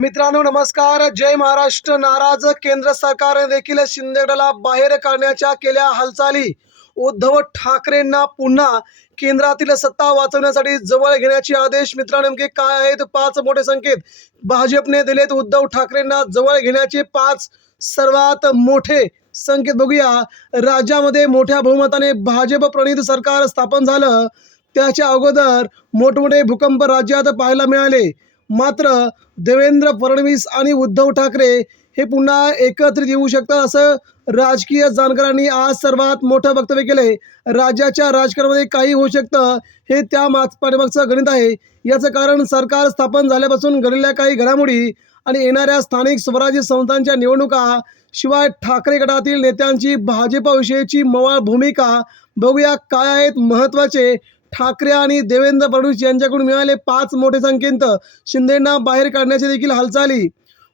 मित्रांनो नमस्कार. जय महाराष्ट्र. नाराज केंद्र सरकारने देखील शिंदेगडाला बाहेर काढण्याच्या केल्या हालचाली. उद्धव ठाकरेंना पुन्हा केंद्रातील सत्ता वाचवण्यासाठी जवळ घेण्याचे आदेश मित्रांनो नेमके काय आहेत? पाच मोठे संकेत भाजपने दिलेत. उद्धव ठाकरेंना जवळ घेण्याचे पाच सर्वात मोठे संकेत बघूया. राज्यामध्ये मोठ्या बहुमताने भाजप प्रणित सरकार स्थापन झालं. त्याच्या अगोदर मोठमोठे भूकंप राज्यात पाहायला मिळाले. मात्र देवेंद्र फडणवीस आणि उद्धव ठाकरे हे पुन्हा एकत्रित येऊ शकतात असं राजकीय जाणकारांनी आज सर्वात मोठं वक्तव्य केलंय राज्याच्या राजकारणामध्ये काही होऊ शकतं हे त्या माग पाठीमागचं गणित आहे. याचं कारण सरकार स्थापन झाल्यापासून घडलेल्या काही घडामोडी आणि येणाऱ्या स्थानिक स्वराज्य संस्थांच्या निवडणुका शिवाय ठाकरे गटातील नेत्यांची भाजपाविषयीची मवाळ भूमिका बघूया. काय आहेत महत्त्वाचे ठाकरे आणि देवेंद्र फडणवीस यांच्याकडून मिळाले पाच मोठे संकेत. शिंदेंना बाहेर काढण्याची देखील हालचाली.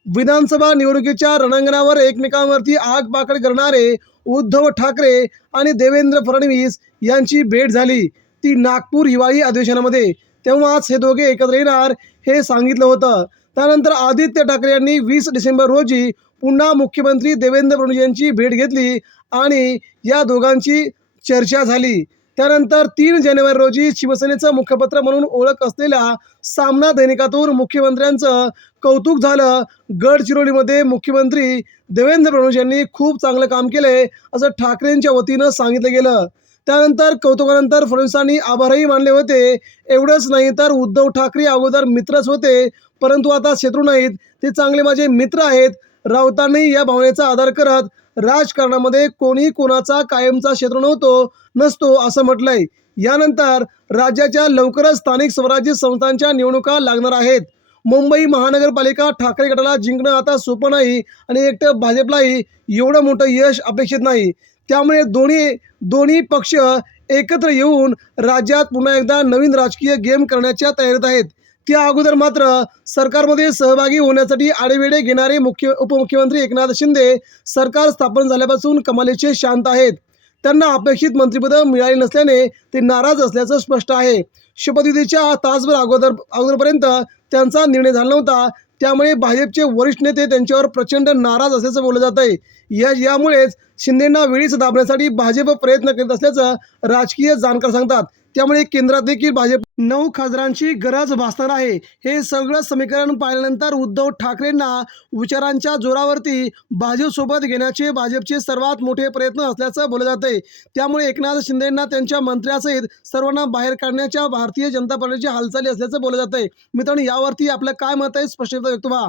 विधानसभा निवडणुकीच्या रणांगणावर एकमेकांवरती आग पाकड करणारे उद्धव ठाकरे आणि देवेंद्र फडणवीस यांची भेट झाली. ती नागपूर हिवाळी अधिवेशनामध्ये. तेव्हाच हे दोघे एकत्र येणार हे सांगितलं होतं. त्यानंतर आदित्य ठाकरे यांनी वीस डिसेंबर रोजी पुन्हा मुख्यमंत्री देवेंद्र फडणवीस यांची भेट घेतली आणि या दोघांची चर्चा झाली. त्यानंतर तीन जानेवारी रोजी शिवसेनेचं मुखपत्र म्हणून ओळख असलेल्या सामना दैनिकातून मुख्यमंत्र्यांचं कौतुक झालं. गडचिरोलीमध्ये मुख्यमंत्री देवेंद्र फडणवीस यांनी खूप चांगलं काम केलंय असं ठाकरेंच्या वतीनं सांगितलं गेलं. त्यानंतर कौतुकानंतर फडणवीसांनी आभारही मानले होते. एवढंच नाही तर उद्धव ठाकरे अगोदर मित्रच होते. परंतु आता शत्रू नाहीत. ते चांगले माझे मित्र आहेत. राऊतांनी या भावनेचा आदर करत राजकारणामध्ये कोणी कोणाचा कायमचा क्षेत्र नव्हतो नसतो असं म्हटलंय. यानंतर राज्याच्या लवकरच स्थानिक स्वराज्य संस्थांच्या निवडणुका लागणार आहेत. मुंबई महानगरपालिका ठाकरे गटाला जिंकणं आता सोपं नाही आणि एकटं भाजपलाही एवढं मोठं यश अपेक्षित नाही. त्यामुळे दोन्ही दोन्ही पक्ष एकत्र येऊन राज्यात पुन्हा एकदा नवीन राजकीय गेम करण्याच्या तयारीत आहेत. त्या अगोदर मात्र सरकारमध्ये सहभागी होण्यासाठी आडेवेडे घेणारे मुख्य उपमुख्यमंत्री एकनाथ शिंदे सरकार स्थापन झाल्यापासून कमालीचे शांत आहेत. त्यांना अपेक्षित मंत्रिपदं मिळाली नसल्याने ते नाराज असल्याचं स्पष्ट आहे. शपथविधीच्या तासभर अगोदर अगोदरपर्यंत त्यांचा निर्णय झाला नव्हता. त्यामुळे भाजपचे वरिष्ठ नेते त्यांच्यावर प्रचंड नाराज असल्याचं बोललं जात आहे या यामुळेच शिंदेंना वेळीच दाबण्यासाठी भाजप प्रयत्न करीत असल्याचं राजकीय जाणकार सांगतात. त्यामुळे केंद्रात देखील भाजप नऊ खासदारांची गरज भासणार आहे. हे सगळं समीकरण पाहिल्यानंतर उद्धव ठाकरेंना विचारांच्या जोरावरती भाजपसोबत घेण्याचे भाजपचे सर्वात मोठे प्रयत्न असल्याचं बोललं जाते आहे त्यामुळे एकनाथ शिंदेंना त्यांच्या मंत्र्यासहित सर्वांना बाहेर काढण्याच्या भारतीय जनता पार्टीची हालचाली असल्याचं बोललं जात आहे मित्रांनो यावरती आपलं काय मत आहे स्पष्टता व्यक्त व्हा.